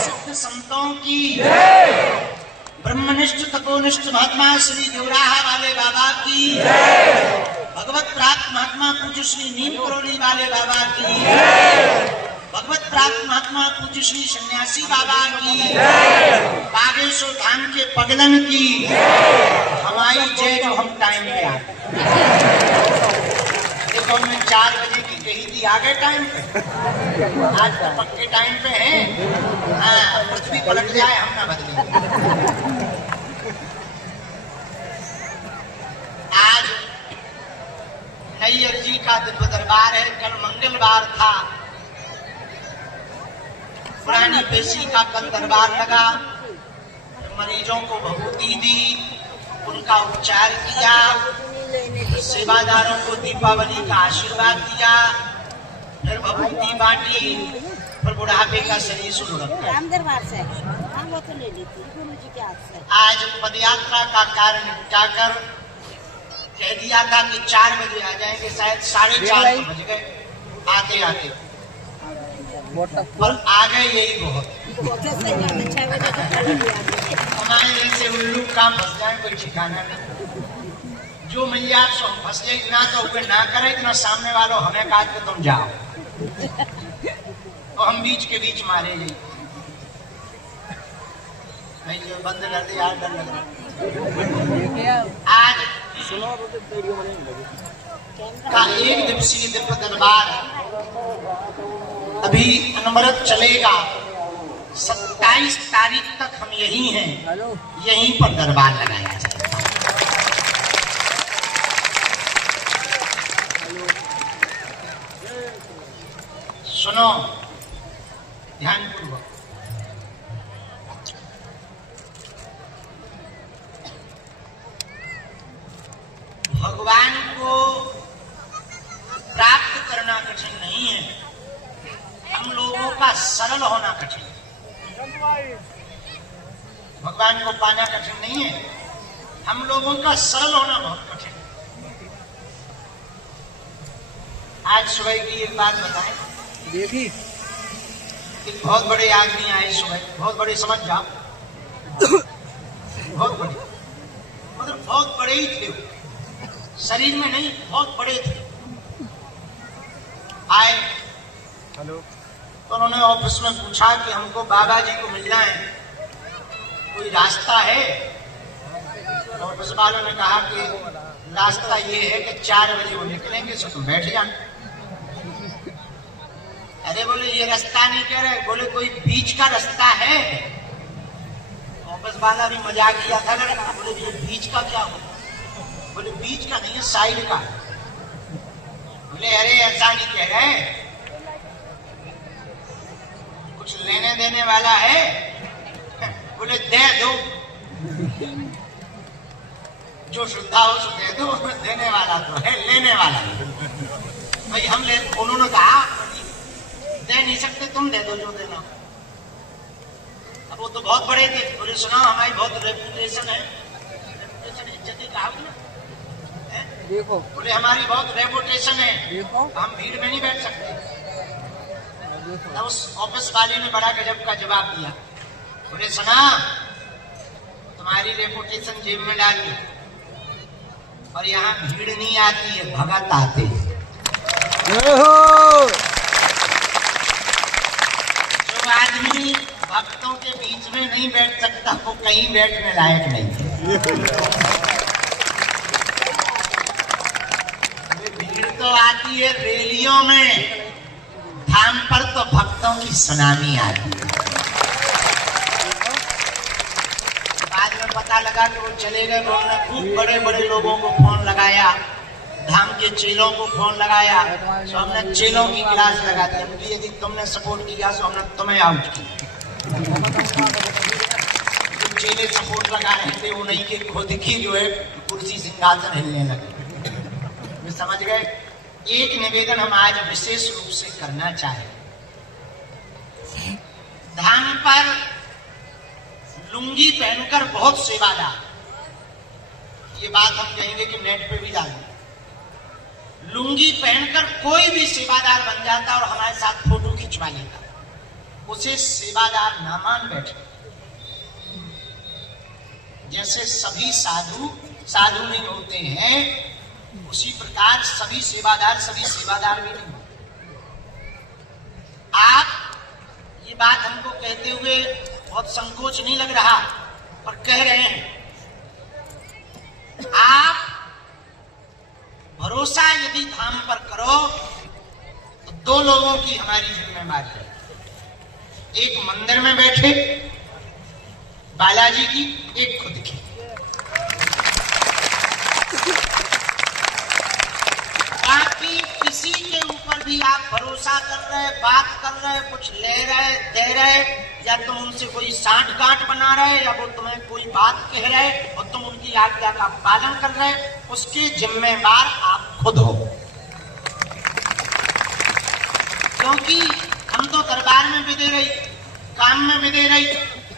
सिद्ध संतों की, ब्रह्मनिष्ठ तपोनिष्ठ महात्मा श्री देवराहा वाले बाबा की, भगवत प्राप्त महात्मा पूज्य श्री नीम करोली वाले बाबा की, भगवत प्राप्त महात्मा पूज्य श्री सन्यासी बाबा की, बागेश्वर धाम के पगलन की हमारी जय। जो हम टाइम पे आए, देखो हमने 4 बजे की कही थी, आ गए टाइम पे। आज तो पक्के टाइम पे हैं। हाँ, पृथ्वी पलट जाए हम ना बदले। आज नई अर्जी का दिव्य दरबार है। कल मंगलवार था, पुरानी पेशी का कल दरबार लगा, मरीजों को भभूति दी, उनका उपचार किया, सेवादारों को दीपावली का आशीर्वाद दिया, फिर भभूति बांटी, फिर बुढ़ापे का शरीर शुरू रखा। आज पदयात्रा का कार्य निपटाकर कह दिया था कि 4 बजे आ जाएंगे, शायद 4:30 बज गए आते आते, और आ गए यही बहुत। हमारे जैसे उल्लू काम फंस जाए कोई ठिकाना नहीं। जो मिल जाए सो हम फंस जाए, ना तो ऊपर ना करे, इतना सामने वालों हमें कहा कि तुम जाओ, तो हम बीच के बीच मारे जाए। नहीं जो बंद कर दे यार, डर लग रहा। आज का 1 दिवसीय दिव्य दरबार अभी अनवरत चलेगा। 27 तारीख तक हम यहीं हैं, यहीं पर दरबार लगाया जाएगा। सुनो ध्यानपूर्वक, भगवान को प्राप्त करना कठिन नहीं है, हम लोगों का सरल होना कठिन है। भगवान को पाना कठिन नहीं है, हम लोगों का सरल होना बहुत कठिन है। आज सुबह की एक बात बताएं। देखी, एक बहुत बड़े आदमी आए सुबह, बहुत बड़े समझ जाओ, बहुत बड़े, मतलब बहुत बड़े ही थे, शरीर में नहीं, बहुत बड़े थे। आए, हेलो, तो उन्होंने ऑफिस में पूछा कि हमको बाबा जी को मिलना है, कोई रास्ता है? ऑफिस वालों ने कहा कि रास्ता ये है कि 4 बजे वो निकलेंगे, सो तुम बैठ जाना। अरे बोले ये रास्ता नहीं कह रहे, बोले कोई बीच का रास्ता है। ऑफिस वाला भी मजाक किया था लड़का, बोले ये बीच का क्या हो? बोले बीच का नहीं है, साइड का। बोले अरे ऐसा नहीं कह रहे, कुछ लेने देने वाला है? बोले दे दो, जो शुद्धा हो सो दे दो, देने वाला तो है, लेने वाला भाई हम ले। उन्होंने कहा दे नहीं सकते, तुम दे दो जो देना। अब वो तो बहुत बड़े थे, बोले सुना हमारी बहुत रेपुटेशन है, रेपुटेशन इज्जत ही कहा ना, देखो, बोले हमारी बहुत रेपुटेशन है, देखो, हम भीड़ में नहीं बैठ सकते। तब उस ऑफिस वाले ने बड़ा गजब का जवाब दिया, बोले सुना तुम्हारी रेपुटेशन जेब में डाल दी, और यहाँ भीड़ नहीं आती है, भगत आते हैं। जो आदमी भक्तों के बीच में नहीं बैठ सकता वो कहीं बैठने लायक नहीं है। भीड़ तो आती है रैलियों में, धाम पर तो भक्तों की सुनामी आती है। बाद में पता लगा कि वो चले गए, उन्होंने खूब बड़े बड़े लोगों को फोन लगाया, धाम के चेलों को फोन लगाया, तो हमने चेलों की क्लास लगा दी, हमने यदि तुमने सपोर्ट किया तो हमने तुम्हें आउट किया। चेले सपोर्ट लगा रहे थे, उन्हीं के खुद की जो है कुर्सी सिंहासन हिलने लगे। समझ गए? एक निवेदन हम आज विशेष रूप से करना चाहे, धाम पर लुंगी पहनकर बहुत सेवादार, ये बात हम कहेंगे कि नेट पे भी डालेंगे, लुंगी पहनकर कोई भी सेवादार बन जाता और हमारे साथ फोटो खिंचवा लेता। उसे सेवादार ना मान बैठे। जैसे सभी साधु साधु नहीं होते हैं, उसी प्रकार सभी सेवादार भी नहीं होते। आप ये बात हमको कहते हुए बहुत संकोच नहीं लग रहा, पर कह रहे हैं। आप भरोसा यदि धाम पर करो तो दो लोगों की हमारी जिम्मेदारी है। एक मंदिर में बैठे बालाजी की, एक खुद की। बाकी किसी के ऊपर भी आप भरोसा कर रहे, बात कर रहे, कुछ ले रहे, दे रहे, या तुम उनसे कोई साठ गांठ बना रहे, या वो तुम्हें कोई बात कह रहे और तुम उनकी आज्ञा का पालन कर रहे, उसके जिम्मेदार आप खुद हो। क्योंकि हम तो दरबार में भी दे रही, काम में भी दे रही,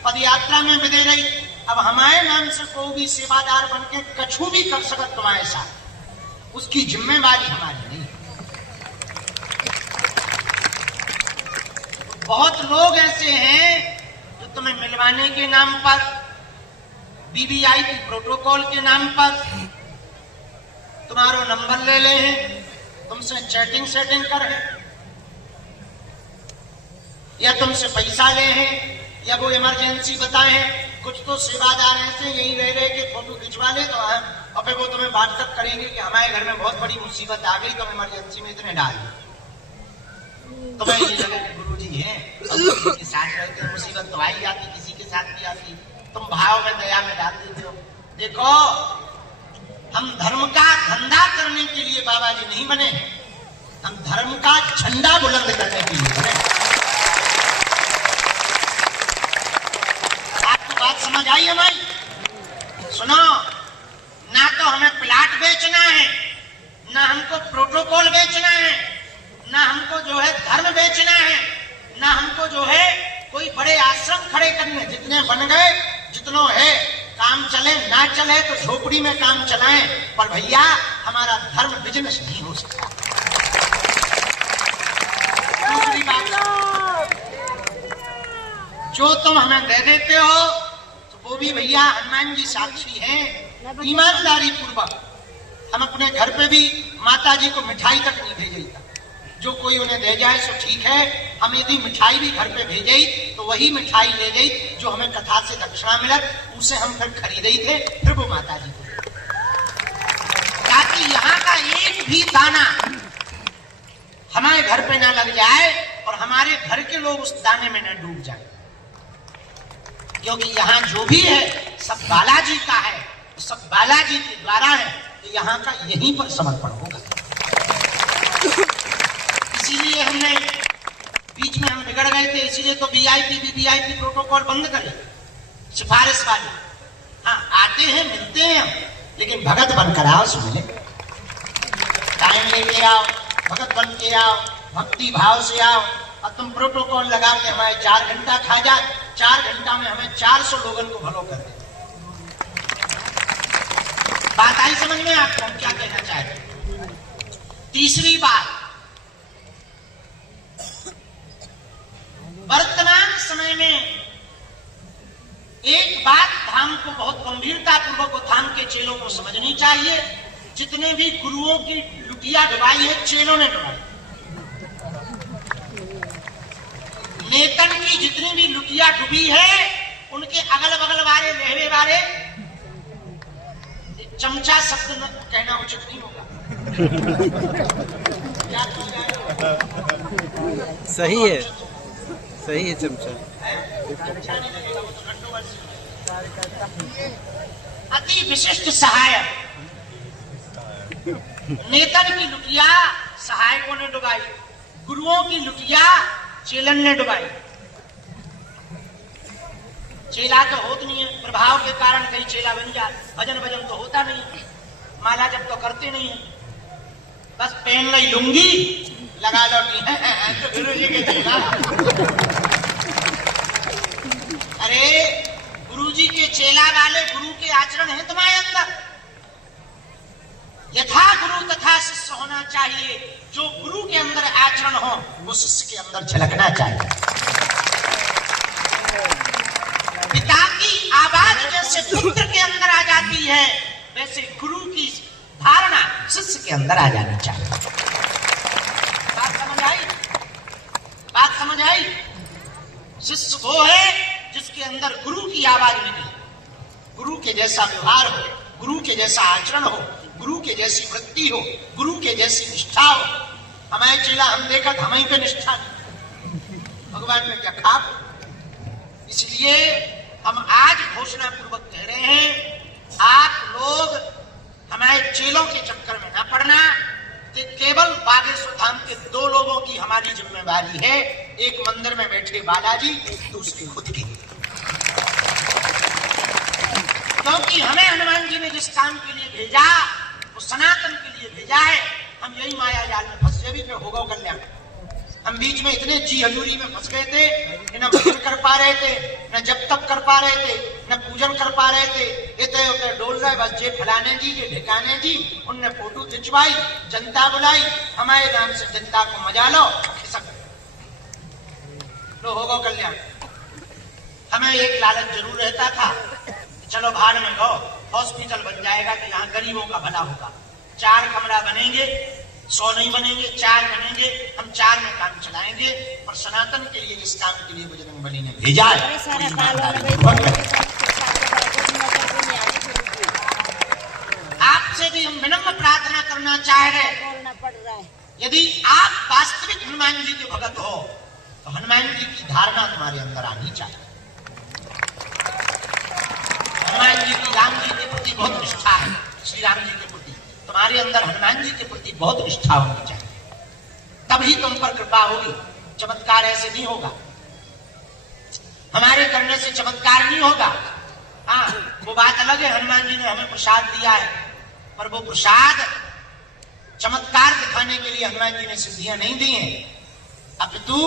पदयात्रा में भी दे रही। अब हमारे नाम से कोई भी सेवादार बन के कछु भी कर सकत तुम्हारे साथ, उसकी जिम्मेवारी हमारी नहीं। बहुत लोग ऐसे हैं जो तुम्हें मिलवाने के नाम पर, वीवीआईपी प्रोटोकॉल के नाम पर तुम्हारा नंबर ले ले हैं, तुमसे चैटिंग सेटिंग कर है, या तुमसे पैसा ले हैं, या वो इमरजेंसी बताए हैं। कुछ तो सेवादार ऐसे यही रह रहे कि फोटो खिंचवा ले तो और फिर वो तुम्हें व्हाट्सएप करेंगे कि हमारे घर में बहुत बड़ी मुसीबत आ गई, तो इमरजेंसी में इतने डाल दो। तुम्हें ये लगे कि गुरु जी है, किसी के साथ रहते मुसीबत तो आई जाती, किसी के साथ भी आती, तुम भाव में दया में डाल देते हो। देखो, हम धर्म का धंधा करने के लिए बाबा जी नहीं बने, हम धर्म का झंडा बुलंद करने के लिए बने। आपको बात समझ आई हमारी? सुनो, ना तो हमें प्लाट बेचना है, ना हमको प्रोटोकॉल बेचना है, ना हमको जो है धर्म बेचना है, ना हमको जो है कोई बड़े आश्रम खड़े करने। जितने बन गए, जितनों है, काम चले ना चले तो झोपड़ी में काम चलाएं, पर भैया हमारा धर्म बिजनेस नहीं हो सकता। दूसरी बात, जो तुम हमें दे देते हो तो वो भी भैया हनुमान जी साक्षी हैं, ईमानदारी पूर्वक हम अपने घर पे भी माता जी को मिठाई तक नहीं भेजी था। जो कोई उन्हें दे जाए सो ठीक है, हम यदि मिठाई भी घर पे भेजे तो वही मिठाई ले गई जो हमें कथा से दक्षिणा मिलत, उसे हम फिर खरीदे थे, फिर वो माता जी को, ताकि यहाँ का एक भी दाना हमारे घर पे ना लग जाए और हमारे घर के लोग उस दाने में न डूब जाए। क्योंकि यहाँ जो भी है सब बालाजी का है, सब बालाजी के द्वारा है, तो यहाँ का यहीं पर समर्पण होगा। इसीलिए हमने बीच में हम बिगड़ गए थे, इसीलिए तो वीवीआईपी प्रोटोकॉल बंद करे, सिफारिश वाले। हाँ, आते हैं, मिलते हैं हम, लेकिन भगत बनकर आओ, सुन टाइम लेके आओ, भगत बन के आओ, भक्ति भाव से आओ। और तुम प्रोटोकॉल लगा के हमारे 4 घंटा खा जाए, 4 घंटा में हमें 400 लोगों को भलो कर दे। बात आई समझ में आपको हम क्या कहना चाहते हैं? तीसरी बात, वर्तमान समय में एक बात धाम को बहुत गंभीरता पूर्वक धाम के चेलों को समझनी चाहिए। जितने भी गुरुओं की लुटिया डुबाई है, चेलों ने डुबाई। नेतन की जितनी भी लुटिया डुबी है, उनके अगल बगल वाले रहने वाले, चमचा शब्द कहना उचित नहीं होगा। सही है, सही है, चमचा। अति विशिष्ट सहायक नेतन की लुटिया सहायकों ने डुबाई, गुरुओं की लुटिया चेलन ने डुबाई। चेला तो होता नहीं है, प्रभाव के कारण कई चेला बन जाते, भजन भजन तो होता नहीं, माला जब तो करते नहीं है, बस पहन ली लुंगी, लगा लो तो गुरु जी के चेला। अरे गुरु जी के चेला वाले गुरु के आचरण है तुम्हारे अंदर। यथा गुरु तथा शिष्य होना चाहिए। जो गुरु के अंदर आचरण हो वो शिष्य के अंदर झलकना चाहिए। है, वैसे गुरु की धारणा शिष्य के अंदर आ जानी चाहिए। बात समझ आई? बात समझ आई? शिष्य वो है जिसके अंदर गुरु की आवाज निकले, गुरु के जैसा व्यवहार हो, गुरु के जैसा आचरण हो, गुरु के जैसी वृत्ति हो, गुरु के जैसी निष्ठा हो। हमारे चेला हम देखा हमें पे निष्ठा नहीं, भगवान में क्या खाप। इसलिए हम आज घोषणा पूर्वक कह रहे हैं, आप लोग हमारे चेलों के चक्कर में ना पड़ना। कि केवल बागेश्वर धाम के 2 लोगों की हमारी जिम्मेवारी है, एक मंदिर में बैठे बालाजी, दूसरी खुद की। क्योंकि हमें हनुमान जी ने जिस काम के लिए भेजा वो सनातन के लिए भेजा है। हम यही माया जाल में फंस गए, फिर होगा कल्याण। हम बीच में इतने जी हजूरी में फंस गए थे, न भजन कर पा रहे थे, न जब तक कर पा रहे थे, न पूजन कर पा रहे थे। इतने होते डोल रहे बस, जे फलाने जी, जे ढिकाने जी, उनने फोटो खिंचवाई, जनता बुलाई, हमारे नाम से जनता को मजा लो, खिसक लो, होगा कल्याण। हमें एक लालच जरूर रहता था, चलो भाड़ में गो, हॉस्पिटल बन जाएगा कि यहाँ गरीबों का भला होगा। 4 कमरा बनेंगे, 100 नहीं बनेंगे, 4 बनेंगे, हम 4 में काम चलाएंगे। और सनातन के लिए जिस काम के लिए बजरंगबली ने भेजा है, आपसे भी हम विनम्र प्रार्थना करना चाह रहे, यदि आप वास्तविक हनुमान जी के भगत हो तो हनुमान जी की धारणा तुम्हारे अंदर आनी चाहिए। हनुमान जी की राम जी के प्रति बहुत निष्ठा है, श्री राम जी के प्रति तुम्हारे अंदर हनुमान जी के प्रति बहुत निष्ठा होनी चाहिए, तभी तुम पर कृपा होगी। चमत्कार ऐसे नहीं होगा, हमारे करने से चमत्कार नहीं होगा। हाँ, वो बात अलग है, हनुमान जी ने हमें प्रसाद दिया है, पर वो प्रसाद चमत्कार दिखाने के लिए हनुमान जी ने सिद्धियां नहीं दी हैं, अपितु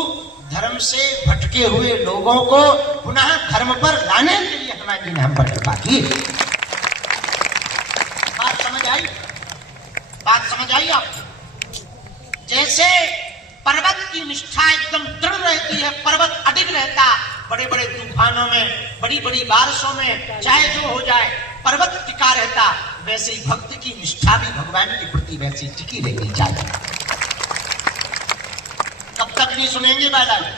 धर्म से भटके हुए लोगों को पुनः धर्म पर लाने के लिए हनुमान जी ने हम पर कृपा की। बात समझ आई? बात समझ आई आपको? जैसे पर्वत की निष्ठा एकदम दृढ़ रहती है, पर्वत अडिग रहता, बड़े बड़े तूफानों में, बड़ी बड़ी बारिशों में, चाहे जो हो जाए पर्वत टिका रहता, वैसे ही भक्त की निष्ठा भी भगवान के प्रति वैसी टिकी रहनी चाहिए। कब तक नहीं सुनेंगे बालाजी?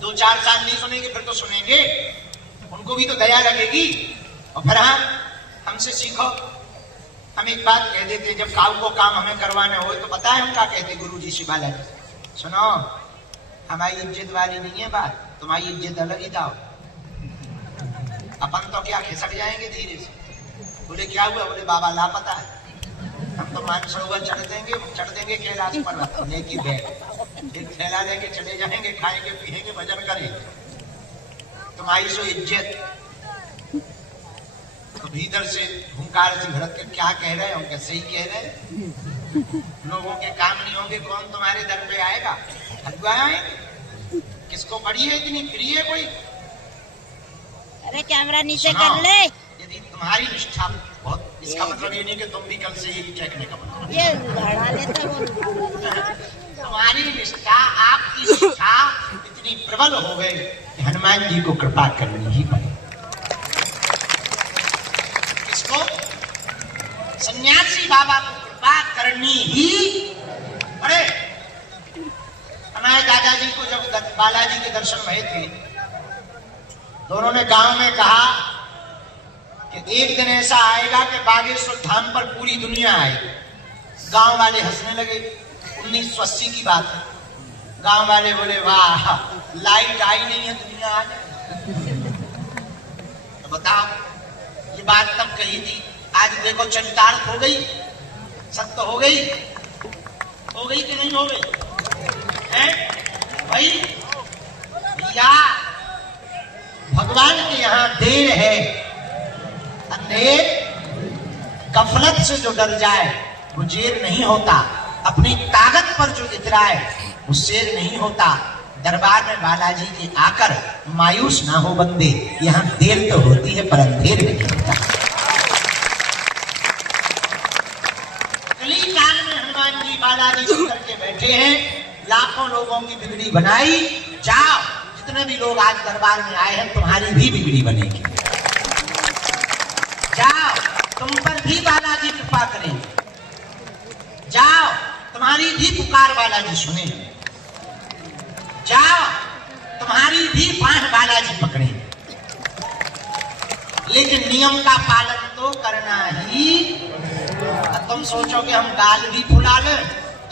2-4 साल नहीं सुनेंगे, फिर तो सुनेंगे, उनको भी तो दया लगेगी। और फिर हमसे सीखो। हम एक बात कह देते, जब काऊ को काम हमें करवाने हो तो पता है हम क्या कहते गुरु जी से बालाजी, सुनो हमारी इज्जत वाली नहीं है बात, तुम्हारी इज्जत अलग ही दाओ। अपन तो क्या खिसक जाएंगे धीरे से। बोले क्या हुआ? बोले बाबा लापता है। हम तो मानसरोवर चढ़ देंगे कैलाश पर्वत लेके बैग, एक थैला लेके चले जाएंगे, खाएंगे पिएंगे भजन करेंगे, तुम्हारी सो इज्जत। तो भीतर से हुंकार से भरत के क्या कह रहे हैं? क्या सही कह रहे हैं? लोगों के काम नहीं होंगे, कौन तुम्हारे दर पे आएगा? आएंगे? किसको पड़ी है इतनी फ्री है कोई? अरे कैमरा नीचे कर ले। यदि तुम्हारी निष्ठा बहुत, इसका मतलब ये नहीं कि तुम भी कल से यही फेंकने का मतलब, ये बढ़ा लेता वो। तुम्हारी निष्ठा, आपकी निष्ठा इतनी प्रबल हो गई कि हनुमान जी को कृपा करनी ही पड़े। किसको? सन्यासी बाबा को कृपा करनी ही पड़े। हमारे दादाजी को जब बालाजी के दर्शन भये थे तो उन्होंने गांव में कहा कि एक दिन ऐसा आएगा कि बागेश्वर धाम पर पूरी दुनिया आएगी। गांव वाले हंसने लगे। 1980 की बात है। गांव वाले बोले वाह, लाइट आई नहीं है, दुनिया आ जाए। तो बताओ, ये बात तब कही थी, आज देखो चरितार्थ हो गई, सत्य हो गई कि नहीं हो गई? भाई भैया, भगवान के यहाँ देर है, अंधेर गफलत से जो डर जाए वो जेर नहीं होता, अपनी ताकत पर जो इतराए वो शेर नहीं होता। दरबार में बालाजी के आकर मायूस ना हो बंदे, यहाँ देर तो होती है पर अंधेर नहीं होता। कली काल में हनुमान जी बालाजी को करके बैठे हैं, लाखों लोगों की बिगड़ी बनाई। जाओ, जितने भी लोग आज दरबार में आए हैं तुम्हारी भी बिगड़ी बनेगी। जाओ, तुम पर भी बालाजी कृपा करें। जाओ, तुम्हारी भी पुकार बालाजी सुने। जाओ, तुम्हारी भी बाह बालाजी पकड़े। लेकिन नियम का पालन तो करना ही। तुम सोचो कि हम गाल भी फुला ले,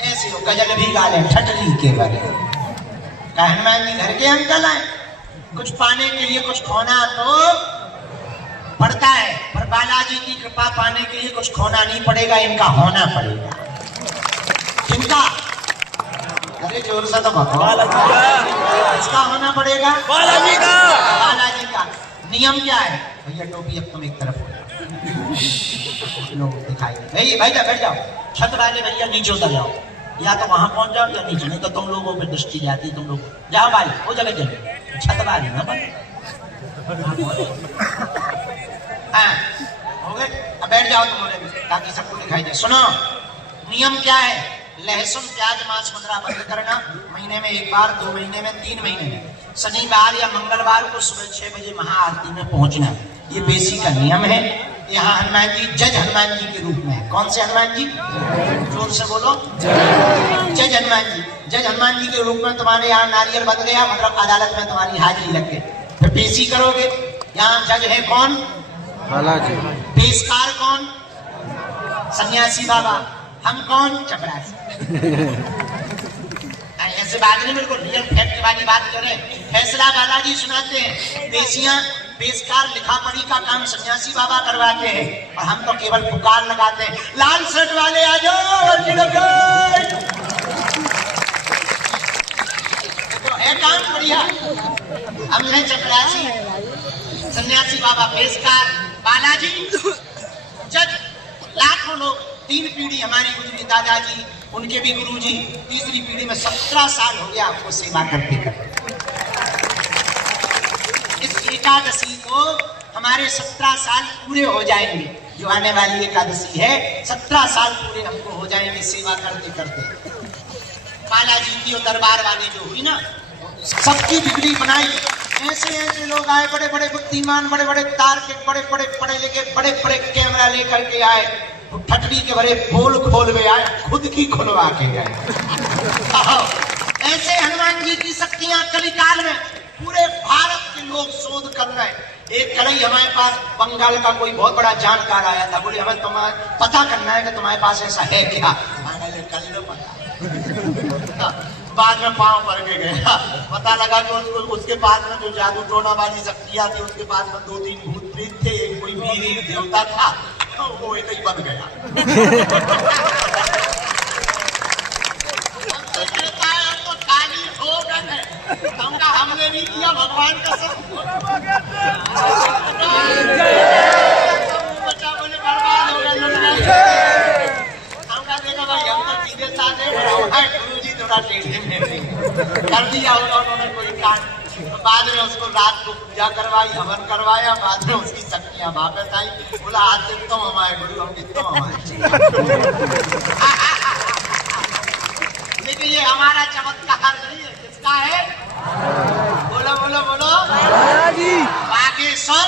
ऐसे हो गजल भी गाले ठटली के बारे। हनुमान जी घर के अंकल आए, कुछ पाने के लिए कुछ खोना तो पड़ता है, पर बालाजी की कृपा पाने के लिए कुछ खोना नहीं पड़ेगा, इनका होना पड़ेगा। किनका? अरे जोर से तो इसका होना पड़ेगा, बालाजी का। बालाजी का नियम क्या है? भैया टोपी अब तुम एक तरफ हो लोग दिखाई दे। भैया बैठ जाओ, छत वाले भैया नीचे उतर जाओ, या तो वहां पहुंच जाओ या नीचे, नहीं तो तुम लोगों पे दृष्टि जाती। तुम लोग जाओ भाई, वो जगह चलो, छत वाली ना बन। हाँ हो गए, अब बैठ जाओ तुम ताकि सबको दिखाई दे। सुनो, नियम क्या है? लहसुन प्याज मांस मुद्रा बंद करना, महीने में एक बार, 2 महीने में, 3 महीने में, शनिवार या मंगलवार को सुबह 6 बजे महाआरती में पहुंचना। ये बेसिक का नियम है। यहाँ हनुमान जी जज हनुमान जी के रूप में है। कौन से हनुमान जी? जोर से बोलो, जज हनुमान जी। जज हनुमान जी के रूप में तुम्हारे यहाँ नारियल बन गया, मतलब अदालत में तुम्हारी हाजिरी लग गई, फिर पेशी करोगे। यहाँ जज है कौन? बालाजी। पेशकार कौन? सन्यासी बाबा। हम कौन? चपरासी। ऐसे बात नहीं, बिल्कुल रियल फैक्ट वाली बात करें। फैसला बालाजी सुनाते हैं, पेशियां पेशकार लिखा पढ़ी का काम सन्यासी बाबा करवाते हैं, और हम तो केवल पुकार लगाते हैं, लाल शर्ट वाले आ जाओ। तो है काम बढ़िया। हम हैं चपरासी, सन्यासी बाबा पेशकार, बालाजी जज। लाखों लोग, 3 पीढ़ी हमारी गुजरी, दादाजी, उनके भी गुरुजी, तीसरी पीढ़ी में 17 साल हो गया आपको सेवा करते करते। इस एकादशी को हमारे 17 साल पूरे हो जाएंगे। जो आने वाली एकादशी है, 17 साल पूरे हमको हो जाएंगे सेवा करते करते। बालाजी की दरबार वाली जो हुई ना, सबकी बिगड़ी बनाई। ऐसे ऐसे लोग आए, बड़े बड़े बुद्धिमान, बड़े बड़े तार के, बड़े बड़े पढ़े लिखे, बड़े बड़े कैमरा लेकर के आए, ठटड़ी के बड़े पोल खोल में आए, खुद की खुलवा के गए। ऐसे हनुमान जी की शक्तियां कलिकाल में पूरे भारत के लोग शोध कर रहे हैं। एक कड़ई हमारे पास बंगाल का कोई बहुत बड़ा जानकार आया था, बोले हमें तुम्हारा पता करना है कि तुम्हारे पास ऐसा है क्या। कर लो पता। बाद में पांव पड़ के गया, पता लगा कि उसके पास में जो जादू टोना वाली शक्तियां थी, उसके पास में 2-3 भूत प्रेत थे, एक कोई वीर देवता था, तो वो एक ही बन गया। तो खाली हो गए, हमने नहीं किया, भगवान का सब बच्चा बोले बर्बाद हो गया। हमका देखा भाई, हम तो सीधे साधे गुरु जी थोड़ा टेढ़े में कर दिया उन्होंने कोई काम। बाद में उसको रात को पूजा करवाई, हवन करवाया, बाद में उसकी शक्तियां वापस आई। बोला आज दिन तुम हमारे गुरु, हम तुम हमारे। लेकिन ये हमारा चमत्कार नहीं है, किसका है? बोलो बोलो बोलो, बागेश्वर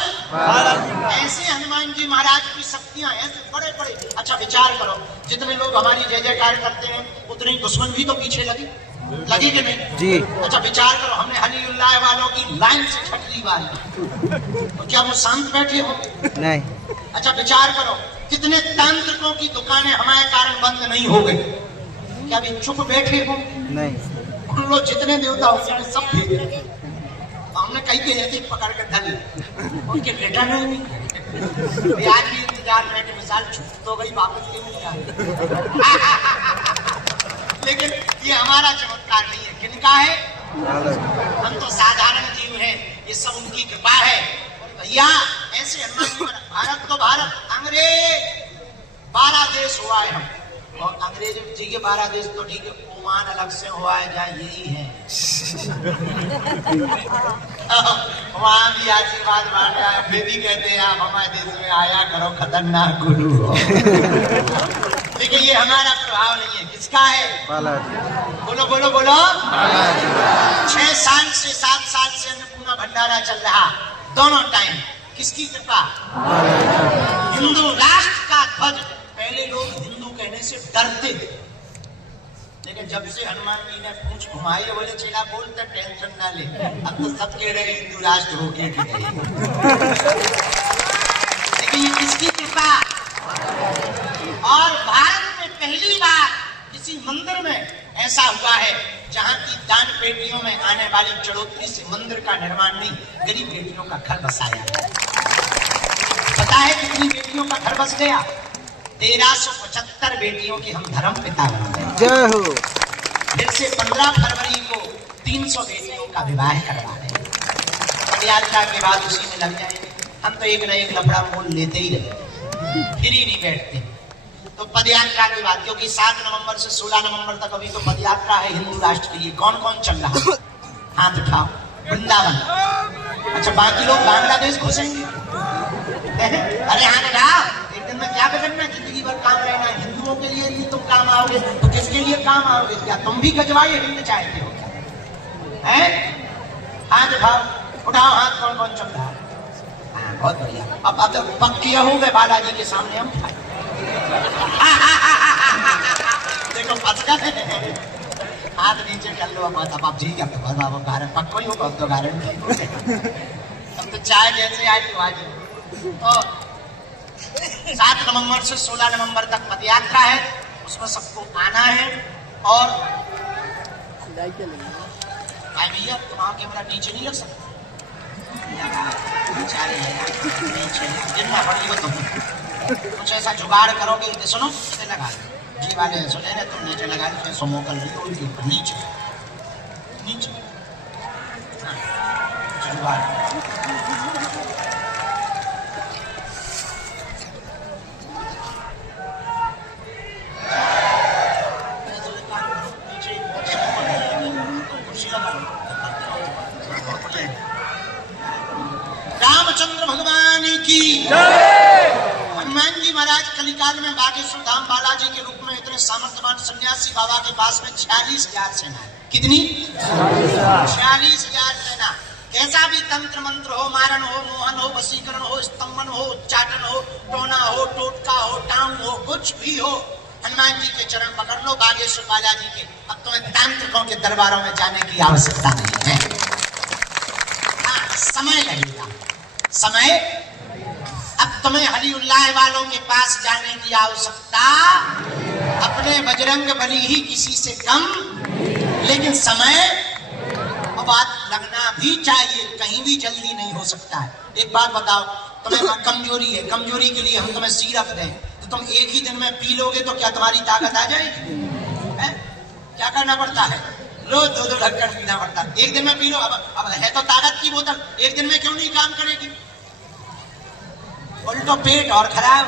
ऐसे हनुमान जी महाराज की शक्तियां ऐसे बड़े बड़े। अच्छा विचार करो, जितने लोग हमारी जय जयकार करते हैं, उतने दुश्मन भी तो पीछे लगी कि नहीं जी? अच्छा विचार करो, हमने हलीउल्लाह वालों की लाइन से छटली वाली, तो क्या वो शांत बैठे हो? नहीं। अच्छा विचार करो, कितने तांत्रिकों की दुकानें हमारे कारण बंद नहीं हो गई, क्या भी चुप बैठे हो? नहीं। उन लोग जितने देवता होंगे सब भेजे, हमने कई के ऐसे पकड़ के धर उनके बेटा नहीं। आज भी इंतजार में कि मिसाल छूट तो गई, वापस क्यों नहीं आई? लेकिन ये हमारा चमत्कार नहीं है, किनका है? हम तो साधारण जीव हैं, ये सब उनकी कृपा है। भैया ऐसे हनुमान, भारत तो भारत, अंग्रेज 12 देश हुआ है हम, और अंग्रेज जी के 12 देश तो ठीक है, ओमान अलग से हुआ है, जहाँ यही है। वहाँ भी आशीर्वाद बांटा है, वे भी कहते हैं आप हमारे देश में आया करो, खतरनाक गुरु हो। लेकिन ये हमारा प्रभाव नहीं है, किसका है? बोलो बोलो बोलो। 6 साल से 7 साल से अन्नपूर्णा भंडारा चल रहा, दोनों टाइम किसकी कृपा? हिंदू राष्ट्र का ध्वज। पहले लोग हिंदू कहने से डरते थे, लेकिन जब से हनुमान जी ने पूंछ घुमाई बोले चेला बोलते टेंशन ना ले, अब तो सब कह रहे हिंदू राष्ट्र हो गया। लेकिन ये किसकी कृपा? और भारत में पहली बार किसी मंदिर में ऐसा हुआ है जहां की दान पेटियों में आने वाली चढ़ोतरी से मंदिर का निर्माण नहीं, गरीब बेटियों का घर बसाया। पता है कितनी बेटियों का घर बस गया? 1375 बेटियों के हम धर्म पिता बन गए। जय हो। फिर से 15 फरवरी को 300 बेटियों का विवाह करवा रहे हैं। पदयात्रा के बाद उसी में लग जाएंगे। हम तो एक न एक लफड़ा मोल लेते ही रहे, फिर ही नहीं बैठते। तो पदयात्रा के बाद, क्योंकि 7 नवंबर से 16 नवंबर तक अभी तो पदयात्रा है हिंदू राष्ट्र के लिए। कौन कौन चल रहा है? हाथ उठाओ। वृंदावन। अच्छा, बाकी लोग बांग्लादेश घुसेंगे। अरे हाँ बेटा, एक दिन में क्या बिगड़ना, जिंदगी भर काम रहना है। हिंदुओं के लिए ही तुम काम आओगे तो किसके लिए काम आओगे? क्या तुम भी गजवाई हिंद चाहते हो? हैं? हाथ उठाओ, उठाओ हाथ। कौन कौन चल रहा है? बहुत बढ़िया। अब तो पक्की हो गए बालाजी के सामने हम। देखो फंस गए। हाथ नीचे कर लो। अब ठीक है, तो बाबा कारण पक्को ही हो, तो कारण अब तो चाय जैसे आए तो आज। तो 7 नवंबर से 16 नवंबर तक पदयात्रा है, उसमें सबको आना है। और भैया तुम्हारा कैमरा नीचे नहीं रख सकता, गिरना पड़ेगा। तुम कुछ ऐसा जुगाड़ करोगे, सुनो इसे लगा जी वाले सुने ना, तुम नीचे लगा लो, सोमो कर ली उनके ऊपर नीचे नीचे जुगाड़। रामचंद्र भगवान की हनुमान जी महाराज कलिकाल में बागेश्वर धाम बालाजी के रूप में इतने सामर्थ्यवान सन्यासी बाबा के पास में 46,000 सेना है। कितनी? 46,000 सेना। कैसा भी तंत्र मंत्र हो, मारण हो, मोहन हो, वशीकरण हो, स्तंभन हो, उच्चाटन हो, टोना हो, टोटका हो, टांग हो, कुछ भी हो, हनुमान जी के चरण पकड़ लो बागेश्वर बालाजी के। अब तुम्हें तांत्रिकों के दरबारों में जाने की आवश्यकता नहीं है। हाँ, समय लगेगा, समय। अब तुम्हें हलीउल्लाह वालों के पास जाने की आवश्यकता, अपने बजरंग बली ही किसी से कम, लेकिन समय और बात लगना भी चाहिए, कहीं भी जल्दी नहीं हो सकता है। एक बात बताओ, तुम्हें कमजोरी है, कमजोरी के लिए हम तुम्हें सिरप दें तो तुम एक ही दिन में पी लोगे तो क्या तुम्हारी ताकत आ जाएगी? क्या करना पड़ता है? रोज 2-2 ढक्कन पीना पड़ता है। एक दिन में पी लो, अब है तो ताकत की बोतल, एक दिन में क्यों नहीं काम करेगी? उल्टो पेट और खराब,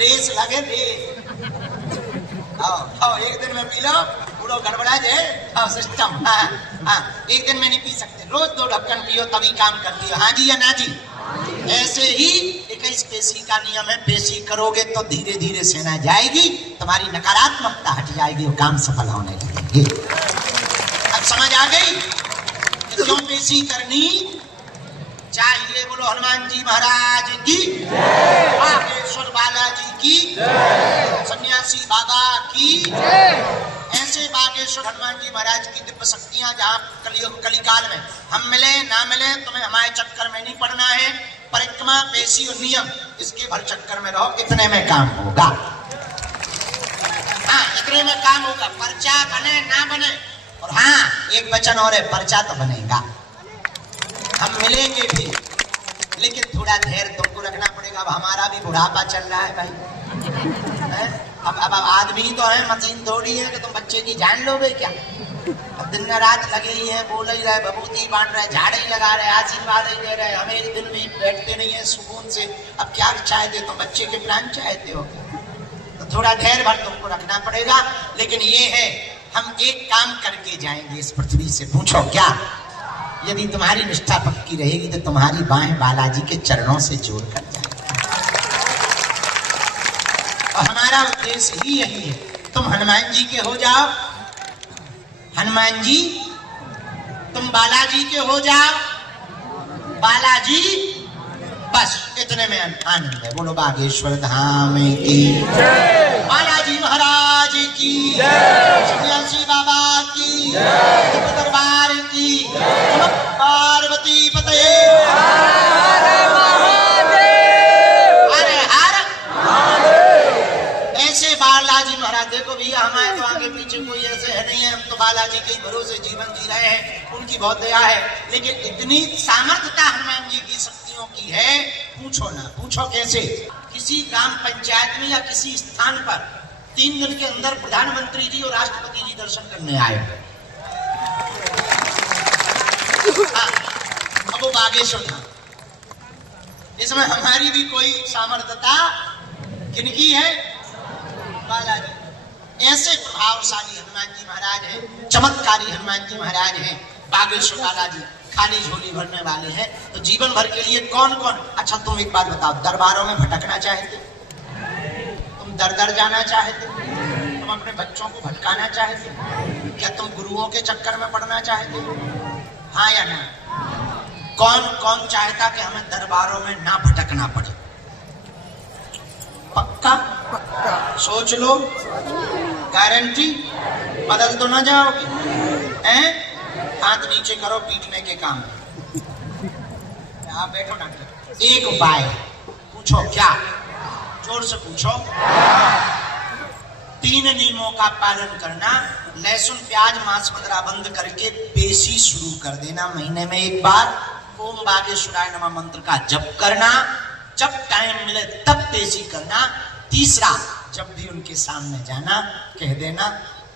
रेस लगे रेस। आओ एक दिन में पी लो, पूरा गड़बड़ा जाए सिस्टम। हाँ, एक दिन में नहीं पी सकते, रोज 2 ढक्कन पियो तभी काम करती हो। हाँ जी या ना जी? ऐसे ही 21 पेशी का नियम है, पेशी करोगे तो धीरे धीरे सेना जाएगी, तुम्हारी नकारात्मकता हट जाएगी, वो काम सफल होने लगेंगे। अब समझ आ गई कि क्यों पेशी करनी चाहिए? बोलो हनुमान जी महाराज की, बागेश्वर बालाजी की, सन्यासी बाबा की। ऐसे बागेश्वर हनुमान जी महाराज की दिव्य शक्तियां, जहाँ कलिकाल में हम मिले ना मिले, तुम्हें हमारे चक्कर में नहीं पड़ना है। परिक्रमा, पेशी और नियम, इसके भर चक्कर में रहो, इतने में काम होगा। हाँ, इतने में काम होगा, पर्चा बने ना बने। और हाँ, एक वचन और है, पर्चा तो बनेगा, हम मिलेंगे भी, लेकिन थोड़ा धैर्य तुमको रखना पड़ेगा। अब हमारा भी बुढ़ापा चल रहा है भाई। अब आदमी तो है, मशीन थोड़ी है कि तुम बच्चे की जान लोगे क्या? अब दिन रात लगे ही है, बोल ही रहे, बबूती बांट रहे, झाड़े ही लगा रहे, आशीर्वाद ही दे रहे, हमें एक दिन भी बैठते नहीं है सुकून से। अब क्या चाहते हो? बच्चे के प्राण चाहते हो? तो थोड़ा धैर्य भर तुमको रखना पड़ेगा। लेकिन ये है, हम एक काम करके जाएंगे इस पृथ्वी से। पूछो क्या? यदि तुम्हारी निष्ठा पक्की रहेगी तो तुम्हारी बाहें बालाजी के चरणों से जोड़ कर जाएगी। और हमारा उद्देश्य ही यही है, तुम हनुमान जी के हो जाओ, हनुमान जी तुम बालाजी के हो जाओ, बालाजी बस इतने में आनंद है। बोलो बागेश्वर धाम की बालाजी महाराज की सन्यासी बाबा की दरबार की पार्वती पते ऐसे बालाजी महाराज। देखो भैया हमारे तो आगे पीछे कोई ऐसे है नहीं है, हम तो बालाजी के भरोसे जीवन जी रहे हैं, उनकी बहुत दया है। लेकिन इतनी सामर्थ्यता हनुमान जी की शक्तियों की है, पूछो ना। पूछो कैसे? किसी ग्राम पंचायत में या किसी स्थान पर 3 दिन के अंदर प्रधानमंत्री जी और राष्ट्रपति जी दर्शन करने आए। अब वो बागेश्वर था। इसमें हमारी भी कोई सामर्थ्यता किनकी है? बालाजी। ऐसे प्रभावशाली हनुमान जी महाराज हैं, चमत्कारी हनुमान जी महाराज हैं। बागेश्वर बालाजी खाली झोली भरने वाले हैं। तो जीवन भर के लिए कौन कौन। अच्छा तुम एक बात बताओ, दरबारों में भटकना चाहते? तुम दर दर जाना चाहते? तुम अपने बच्चों को भटकाना चाहते? क्या तुम गुरुओं के चक्कर में पड़ना चाहते? हाँ या ना? कौन कौन चाहता कि हमें दरबारों में ना भटकना पड़े? पक्का? सोच लो। गारंटी? बदल तो ना जाओगे? हैं? हाथ नीचे करो, पीटने के काम। आप बैठो डॉक्टर। एक उपाय पूछो। क्या? जोर से पूछो। 3 नियमों का पालन करना। लहसुन प्याज मांस वगैरह बंद करके पेशी शुरू कर देना महीने में एक बार। ओम बागेश्वराय नमः मंत्र का जप करना। जब टाइम मिले तब पेशी करना। तीसरा, जब भी उनके सामने जाना कह देना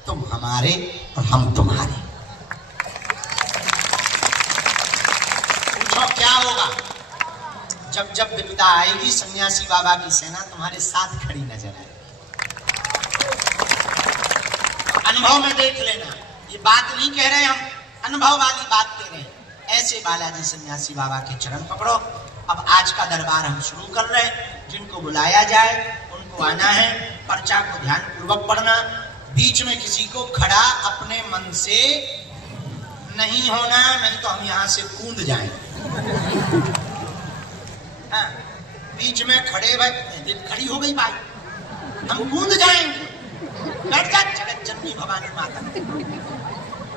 तुम हमारे और हम तुम्हारे। पूछो क्या होगा? जब जब विपदा आएगी सन्यासी बाबा की सेना तुम्हारे साथ खड़ी नजर आएगी। अनुभव में देख लेना। ये बात नहीं कह रहे हम, अनुभव वाली बात कह रहे हैं। ऐसे बालाजी सन्यासी बाबा के चरण पकड़ो। अब आज का दरबार हम शुरू कर रहे हैं। जिनको बुलाया जाए उनको आना है। पर्चा को ध्यान पूर्वक पढ़ना। बीच में किसी को खड़ा अपने मन से नहीं होना, नहीं तो हम यहाँ से कूद जाएंगे। हाँ, बीच में खड़े भाई खड़ी हो गई भाई, हम कूद जाएंगे। बैठ जा। जगत जननी भवानी माता,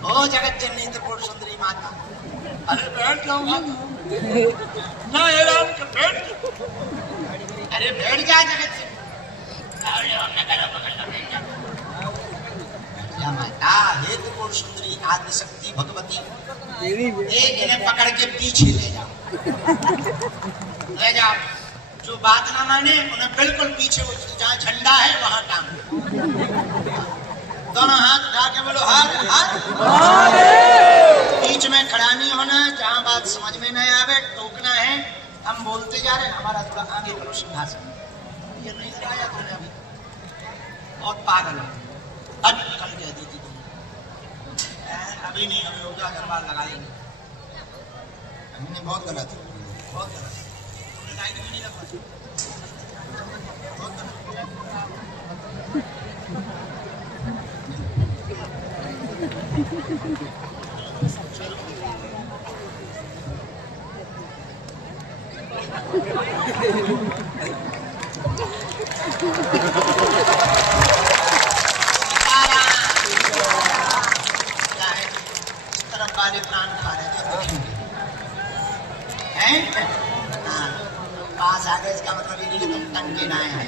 ओ जगत जननी त्रिपुर सुंदरी माता। अरे बैठ जाऊंगा ना, ऐलान कर बैठ। अरे बैठ जा जगत से। माता हे त्रिपुर सुंदरी आदि शक्ति भगवती, इन्हें पकड़ के पीछे ले जाओ। जो बात ना माने उन्हें बिल्कुल पीछे, जहाँ झंडा है वहां टांग। दोनों हाथ उठा के बोलो हर हर। बीच में खड़ा नहीं होना। जहाँ बात समझ में नहीं आवे टोकना है। हम बोलते जा रहे हैं, हमारा थोड़ा आगे करो सिंहासन। ये नहीं लगाया तुमने अभी, बहुत पागल है। अब कल कह दी थी तुम, अभी नहीं, अभी हो गया दरबार लगा लेंगे। हमने बहुत गलत है, बहुत गलत है। तुमने लाइट भी नहीं लगवाई, बहुत गलत। वाले प्राण खा रहे थे हैं? पास आ गए, इसका मतलब ये नहीं कि तुम टंके ना आए।